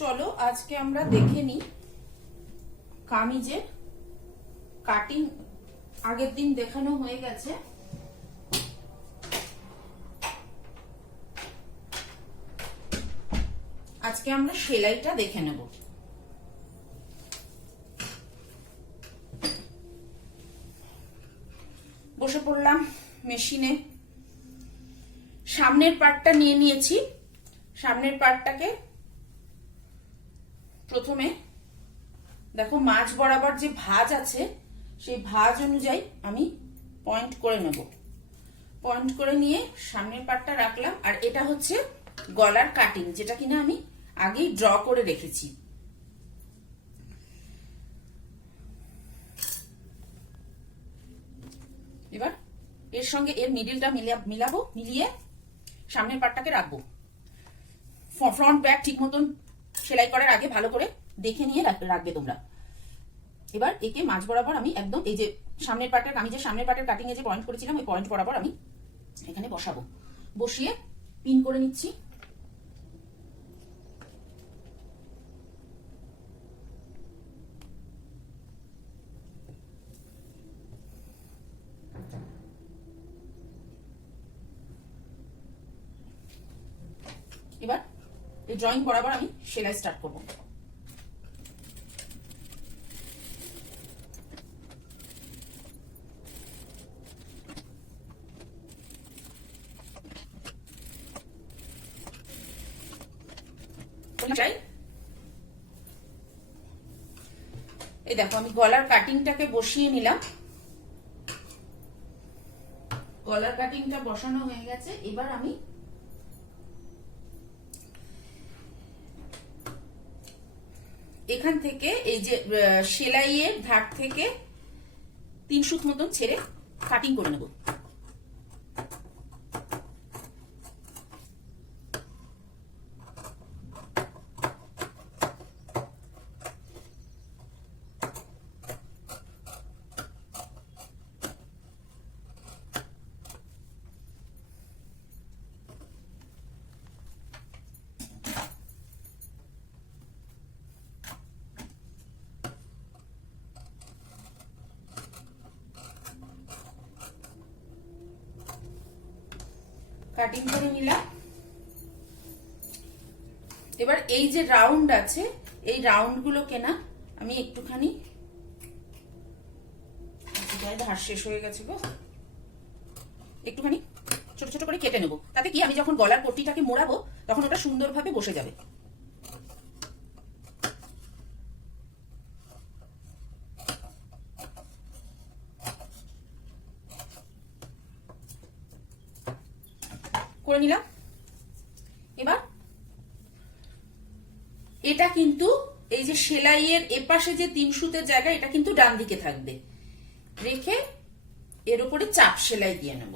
চলো আজকে আমরা দেখে নিই কামিজের কাটিং। আগের দিন দেখানো হয়ে গেছে। আজকে আমরা সেলাইটা দেখে নেব। বসে পড়লাম মেশিনে। সামনের পার্টটা নিয়ে নিয়েছি। সামনের পার্টটাকে প্রথমে দেখো মাঝ বরাবর যে ভাঁজ আছে সেই ভাঁজ অনুযায়ী আমি পয়েন্ট করে নেব। পয়েন্ট করে নিয়ে সামনের পার্টটা রাখলাম। আর এটা হচ্ছে গলার কাটিং, যেটা কিনা আমি আগেই ড্র করে রেখেছি। এবার এর সঙ্গে এর মিডিলটা মিলাবো, মিলিয়ে সামনের পার্টটাকে রাখবো। ফ্রন্ট ব্যাক ঠিক মতন সেলাই করার আগে ভালো করে দেখে নিয়ে রাখবে তোমরা। এবার একে মাঝ বরাবর আমি একদম এই যে সামনের পার্টের, আমি যে সামনের পার্টের কাটিং এ যে পয়েন্ট করেছিলাম ওই পয়েন্ট বরাবর আমি এখানে বসাবো। বসিয়ে পিন করে নিচ্ছি। এবার এই ড্রয়িং বরাবর আমি সেলাই স্টার্ট করব। এই দেখো আমি গলার কাটিংটাকে বসিয়ে নিলাম। গলার কাটিংটা বসানো হয়ে গেছে। এবার আমি এখান থেকে এই যে সেলাইয়ের ধার থেকে 3 সুত মতন ছেড়ে কাটিং করে নেব। কাটিং করে নিলাম। এবার এই যে রাউন্ড আছে এই রাউন্ড গুলোকে না আমি একটুখানি, ধার শেষ হয়ে গেছে গো, একটুখানি ছোট ছোট করে কেটে নেব। তাতে কি আমি যখন গলার পট্টিটাকে মোড়াবো তখন ওটা সুন্দরভাবে বসে যাবে। করে নিলাম। এবার এটা কিন্তু এই যে সেলাইয়ের এপাশে যে 3 সুতের জায়গা এটা কিন্তু ডান দিকে থাকবে। রেখে এর উপরে চাপ সেলাই দিয়ে নেব।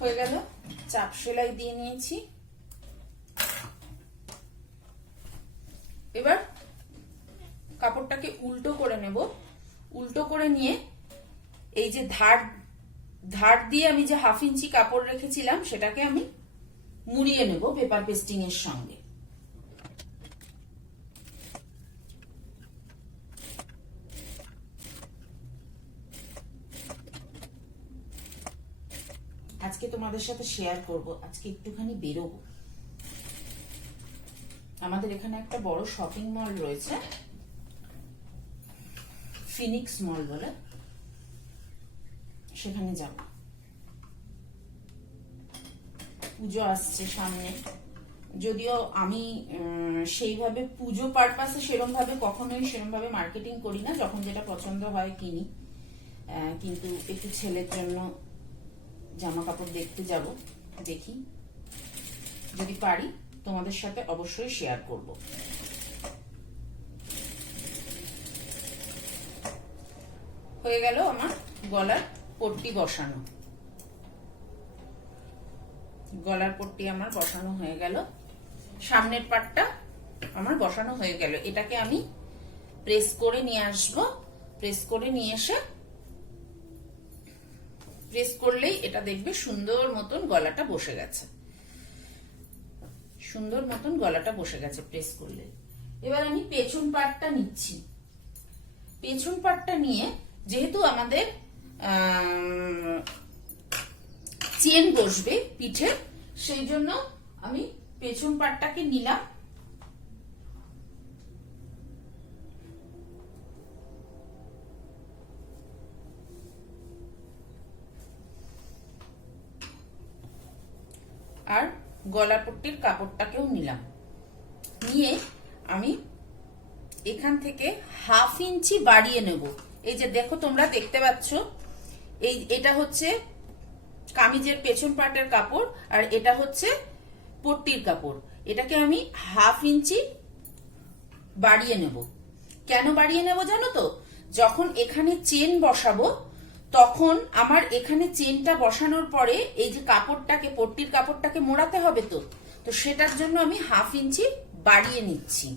হয়ে গেল, চাপ সেলাই দিয়ে নিয়েছি। এবার কাপড়টাকে উল্টো করে নেব। উল্টো করে নিয়ে এই যে ধার দিয়ে আমি যে 1/2 ইঞ্চি কাপড় রেখেছিলাম সেটাকে আমি মুড়িয়ে নেব পেপার পেস্টিং এর সঙ্গে। আজকে তোমাদের সাথে শেয়ার করব। আজকে একটুখানি বেরোবো। আমাদের এখানে একটা বড় শপিং মল রয়েছে, ফিনিক্স মল বলে, সেখানে যাব। পুজো আসছে সামনে। যদিও আমি সেইভাবে পুজো পারপাসে কখনোই সেরকম ভাবে মার্কেটিং করি না। যখন যেটা পছন্দ হয় কিনি। কিন্তু একটু ছেলের জন্য জামা কাপড় দেখতে যাব। দেখি যদি পারি তোমাদের সাথে অবশ্যই শেয়ার করব। হয়ে গেল আমার গলার পট্টি বসানো। গলার পট্টি আমার বসানো হয়ে গেল। সামনের পাটটা আমার বসানো হয়ে গেল। এটাকে আমি প্রেস করে নিয়ে আসবো। প্রেস করে নিয়ে এসে প্রেস করলেই এটা দেখবে সুন্দর মতন গলাটা বসে গেছে, সুন্দর মতন গলাটা বসে গেছে প্রেস করলে। এবার আমি পেছন পাটটা নিচ্ছি। পেছন পাটটা নিয়ে যেহেতু আমাদের চেন বসবে পিঠে, সেই জন্য আমি পেছন পাটটাকে নিলাম। আর গলাপট্টির কাপড়টাকেও নিলাম। নিয়ে আমি এখান থেকে 1/2 ইঞ্চি বাড়িয়ে নেব। এই যে দেখো, তোমরা দেখতে পাচ্ছ, এটা হচ্ছে কামিজের পেছন পাটের কাপড় আর এটা হচ্ছে পট্টির কাপড়। এটাকে আমি 1/2 ইঞ্চি বাড়িয়ে নেব। কেন বাড়িয়ে নেব জানো তো? যখন এখানে চেন বসাবো তখন আমার এখানে চেনটা বসানোর পরে এই যে কাপড়টাকে, পট্টির কাপড়টাকে মোড়াতে হবে, তো সেটার জন্য আমি 1/2 ইঞ্চি বাড়িয়ে নিচ্ছি।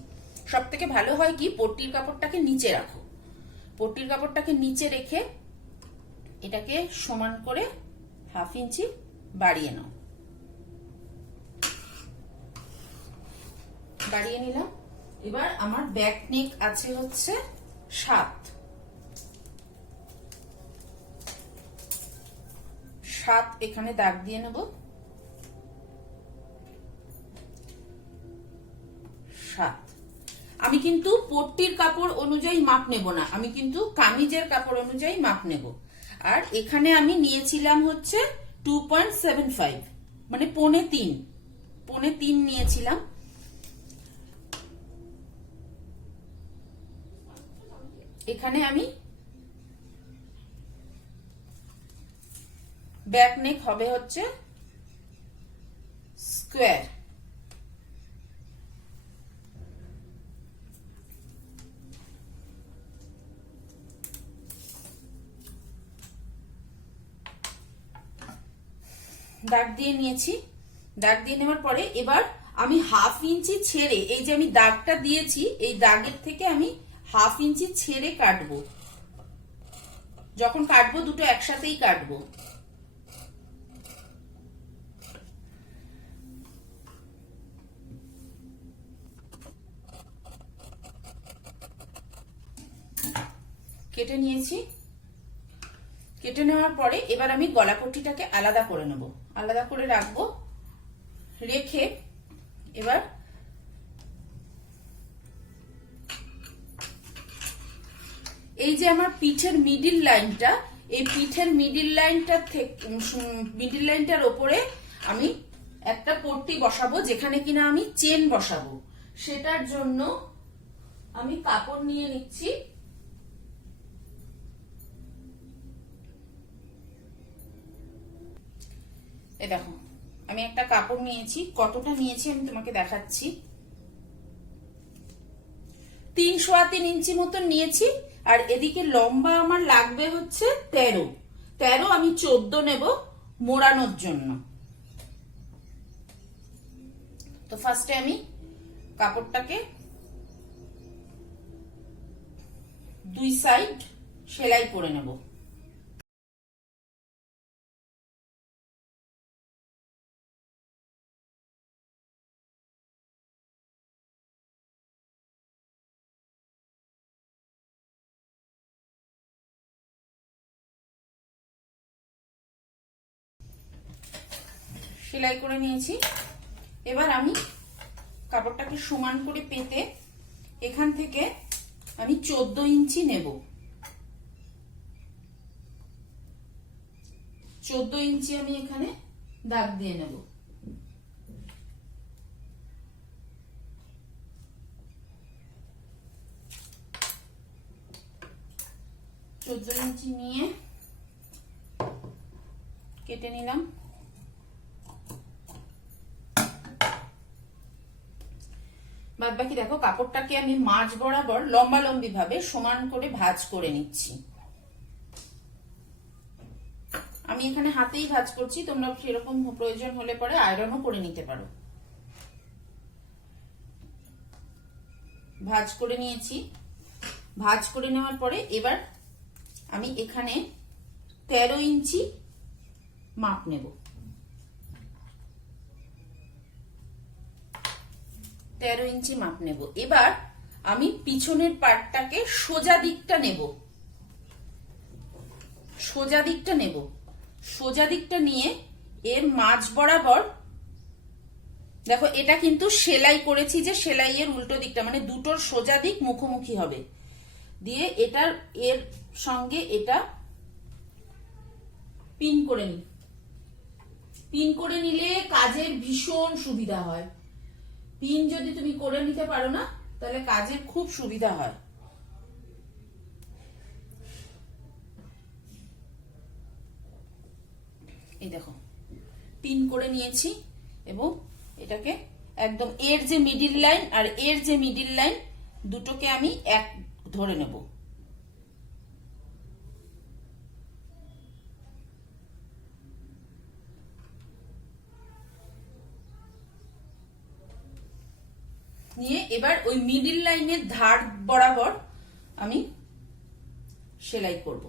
সব থেকে ভালো হয় কি, পট্টির কাপড়টাকে নিচে রাখো। পট্টির কাপড়টাকে নিচে রেখে এটাকে সমান করে 1/2 ইঞ্চি বাড়িয়ে নাও। বাড়িয়ে নিলাম। এবার আমার ব্যাক নেক আছে হচ্ছে 7। 7 এখানে দাগ দিয়ে নেব। 7। আমি কিন্তু পট্টির কাপড় অনুযায়ী মাপ নেব না, আমি কিন্তু কামিজের কাপড় অনুযায়ী মাপ নেব। আর এখানে আমি নিয়েছিলাম হচ্ছে 2.75, মানে 3.25 নিয়েছিলাম। এখানে আমি ব্যাক নেক হবে হচ্ছে স্কোয়ার। দাগ দিয়ে নিয়েছি। দাগ দিয়ে নেওয়ার পরে এবার আমি 1/2 ইঞ্চি ছেড়ে, এই যে আমি দাগটা দিয়েছি, এই দাগের থেকে আমি 1/2 ইঞ্চি ছেড়ে কাটবো। যখন কাটবো দুটো একসাথেই কাটবো। কেটে নিয়েছি। কেটে নেওয়ার পরে এবার আমি গলাপট্টিটাকে আলাদা করে নেব, আলাদা করে রাখবো। রেখে এবার এই যে আমার পিঠের মিডিল লাইনটা, এই পিঠের মিডিল লাইনটার ওপরে আমি একটা পট্টি বসাবো, যেখানে কিনা আমি চেন বসাবো। সেটার জন্য আমি কাপড় নিয়ে নিচ্ছি। এই দেখো, আমি একটা কাপড় নিয়েছি। কতটা নিয়েছি আমি তোমাকে দেখাচ্ছি। 3.25 ইঞ্চি মতন নিয়েছি। আর এদিকে লম্বা আমার লাগবে হচ্ছে 13। আমি 14 নেব মোড়ানোর জন্য। তো ফার্স্টে আমি কাপড়টাকে 2 সাইড সেলাই করে নেব। সেলাই করে নিয়েছি। এবার আমি কাপড়টাকে সমান করে পেতে এখান থেকে আমি 14 ইঞ্চি নেব। 14 ইঞ্চি আমি এখানে দাগ দিয়ে নেব। চোদ্দ ইঞ্চি নিয়ে কেটে নিলাম। বাদ বাকি দেখো, কাপড়টাকে আমি মাঝ বরাবর লম্বালম্বি ভাবে সমান করে ভাঁজ করে নিচ্ছি। আমি এখানে হাতেই ভাঁজ করছি, তোমরা সেরকম প্রয়োজন হলে পরে আয়রনও করে নিতে পারো। ভাঁজ করে নিয়েছি। ভাঁজ করে নেওয়ার পরে এবার আমি এখানে 13 ইঞ্চি মাপ নেব। 13 ইঞ্চি মাপ নেব। এবার আমি পিছনের পার্টটাকে সোজা দিকটা নেব। সোজা দিকটা নেব। সোজা দিকটা নিয়ে এর মাঝ বরাবর, দেখো এটা কিন্তু সেলাই করেছি, যে সেলাইয়ের উল্টো দিকটা, মানে দুটোর সোজা দিক মুখোমুখি হবে, দিয়ে এটার এর সঙ্গে এটা পিন করে নি। পিন করে নিলে কাজের ভীষণ সুবিধা হয়। পিন যদি তুমি করে নিতে পারো না, তাহলে কাজের খুব সুবিধা হয়। এই দেখো পিন করে নিয়েছি, এবং এটাকে একদম এর যে মিডিল লাইন আর এর যে মিডিল লাইন দুটোকে আমি এক ধরে নেব। নিয়ে এবার ওই মিডিল লাইনের ধার বরাবর আমি সেলাই করব।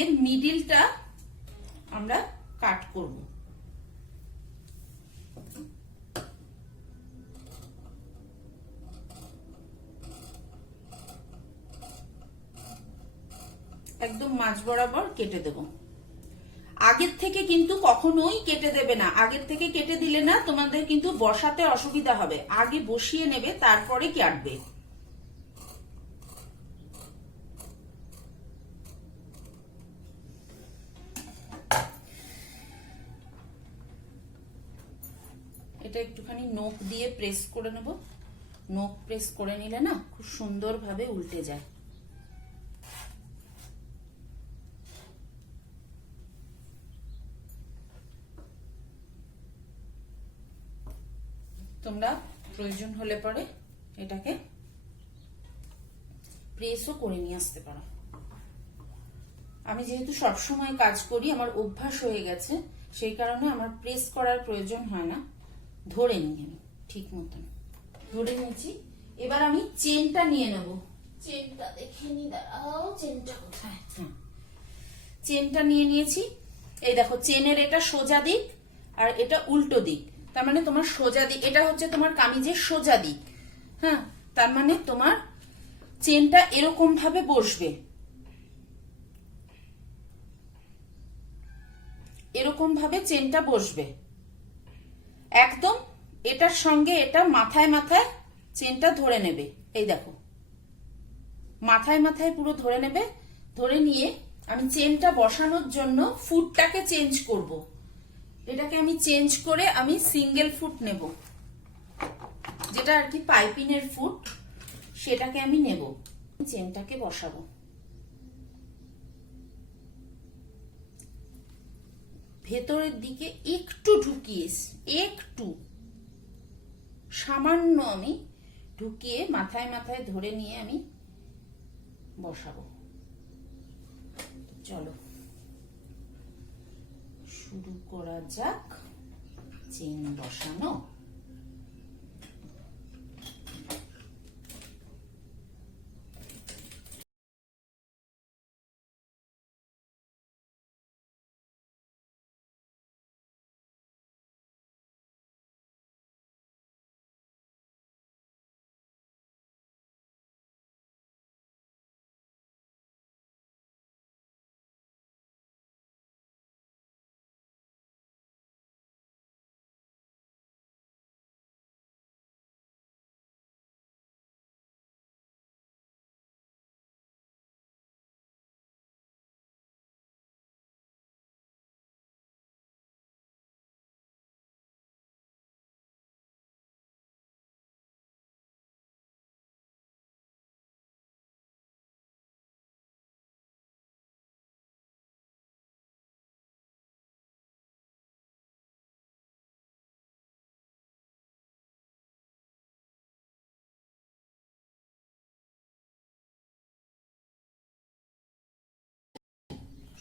এর মিডিলটা আমরা কাট করব। একদম মাঝ বরাবর কেটে দেব। আগের থেকে কিন্তু কখনোই কেটে দেবে না। আগের থেকে কেটে দিলে না তোমাদের কিন্তু বসাতে অসুবিধা হবে। আগে বসিয়ে নেবে, তারপরে কাটবে। এটা একটুখানি নখ দিয়ে প্রেস করে নেব। নখ প্রেস করে নিলে না খুব সুন্দরভাবে উল্টে যায়। তোমরা প্রয়োজন হলে পরে এটাকে প্রেসও করে নিয়ে আসতে পারো। আমি যেহেতু সবসময় কাজ করি, আমার অভ্যাস হয়ে গেছে, সেই কারণে আমার প্রেস করার প্রয়োজন হয় না। ধরে নিই আমি ঠিক মতন, ধরে নিয়েছি। এবার আমি চেনটা নিয়ে নেব। চেনটা দেখে নি, দাঁড়াও, চেনটা কোথায়? হ্যাঁ, চেনটা নিয়ে নিয়েছি। এই দেখো চেনের এটা সোজা দিক আর এটা উল্টো দিক। তার মানে তোমার সোজা দিক, এটা হচ্ছে তোমার কামিজের সোজা দিক। হ্যাঁ, তার মানে তোমার চেনটা এরকম ভাবে বসবে, এরকম ভাবে চেনটা বসবে একদম। এটার সঙ্গে এটা মাথায় মাথায় চেনটা ধরে নেবে। এই দেখো মাথায় মাথায় পুরো ধরে নেবে। ধরে নিয়ে আমি চেনটা বসানোর জন্য ফুটটাকে চেঞ্জ করব। এটাকে আমি চেঞ্জ করে আমি সিঙ্গেল ফুট নেব, যেটা আর কি পাইপিনের ফুট, সেটাকে আমি নেব। চেনটাকে বসাবো। ভেতরের দিকে একটু ঢুকিয়ে, একটু সামান্য আমি ঢুকিয়ে মাথায় মাথায় ধরে নিয়ে আমি বসাবো। চলো শুরু করা যাক চেন বসানো।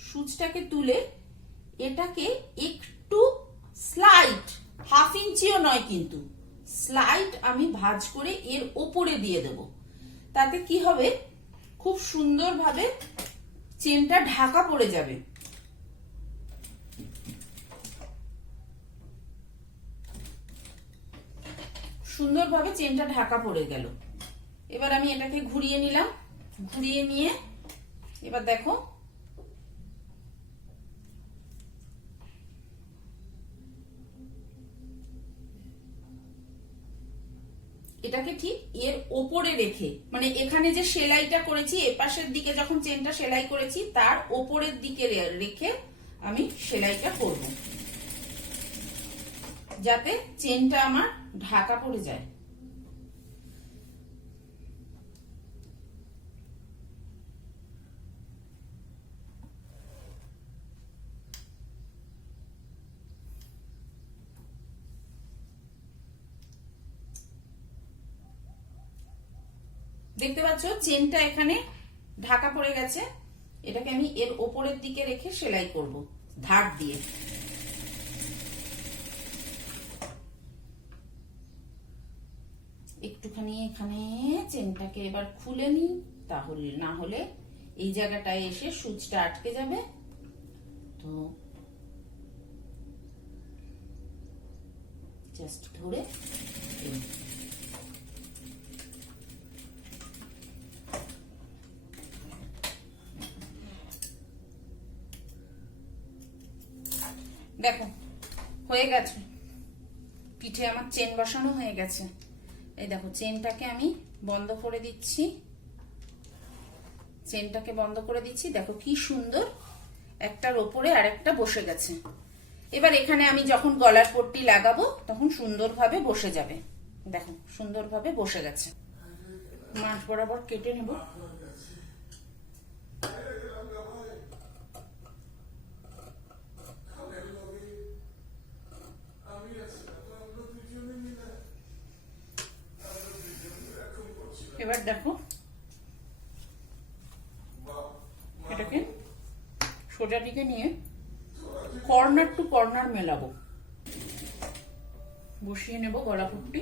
সূচটাকে তুলে এটাকে একটু স্লাইট, 1/2 ইঞ্চিও নয় কিন্তু, স্লাইট আমি ভাঁজ করে এর ওপরে দিয়ে দেব। তাতে কি হবে, খুব সুন্দরভাবে চেনটা ঢাকা পড়ে যাবে। সুন্দরভাবে চেনটা ঢাকা পড়ে গেল। এবার আমি এটাকে ঘুরিয়ে নিলাম, ঘুরিয়ে নিয়ে এবার দেখো এটাকে ঠিক এর ওপরে রেখে, মানে এখানে যে সেলাইটা করেছি এপাশের দিকে যখন চেনটা সেলাই করেছি তার ওপরের দিকে রেখে আমি সেলাইটা করব, যাতে চেনটা আমার ঢাকা পড়ে যায়। দেখতে পাচ্ছ চেনটা এখানে ঢাকা পড়ে গেছে। এটাকে আমি এর ওপরের দিকে রেখে সেলাই করব ধার দিয়ে। একটুখানি এখানে চেনটাকে এবার খুলে নিই, তাহলে না হলে এই জায়গাটায় এসে সূচটা আটকে যাবে। তো জাস্ট ধরে দেখো হয়ে গেছে, পিঠে আমার চেন বসানো হয়ে গেছে। এই দেখো চেনটাকে আমি বন্ধ করে দিচ্ছি, চেনটাকে বন্ধ করে দিচ্ছি। দেখো কি সুন্দর একটার ওপরে আরেকটা বসে গেছে। এবার এখানে আমি যখন গলার পট্টি লাগাবো তখন সুন্দরভাবে বসে যাবে। দেখো সুন্দরভাবে বসে গেছে। মাছ বরাবর কেটে নেব। এবার দেখো এটাকে সোজা দিকে নিয়ে কর্নার টু কর্নার মেলাবো, বসিয়ে নেব গলা পট্টি।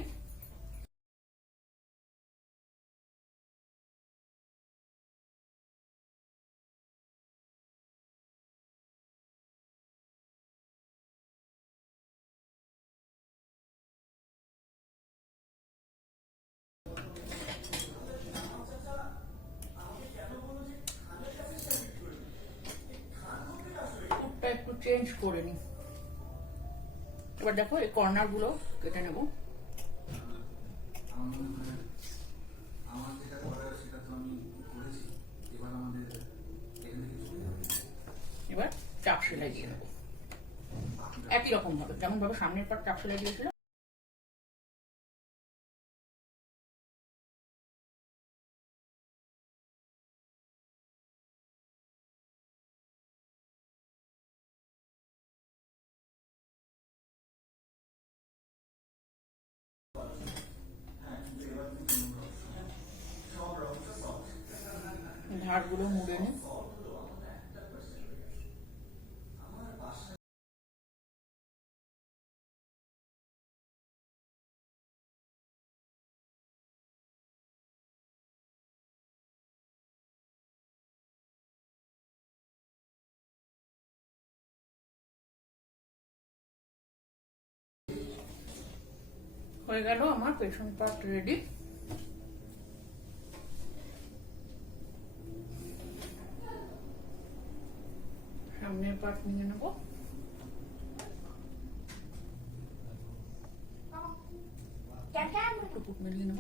একটু চেঞ্জ করে নি। এবার দেখো এই কর্নার গুলো কেটে নেব। এবার চাপ সেলাই দিয়ে নেবো একই রকম ভাবে, যেমন ভাবে সামনের পাট চাপ সেলাই দিয়েছিল। ধারগুলো মুড়ে নিই। হয়ে গেল আমার পেছন পার্ট রেডি। সামনের পার্ট নিয়ে নেব। টুকুট মিলিয়ে নেব।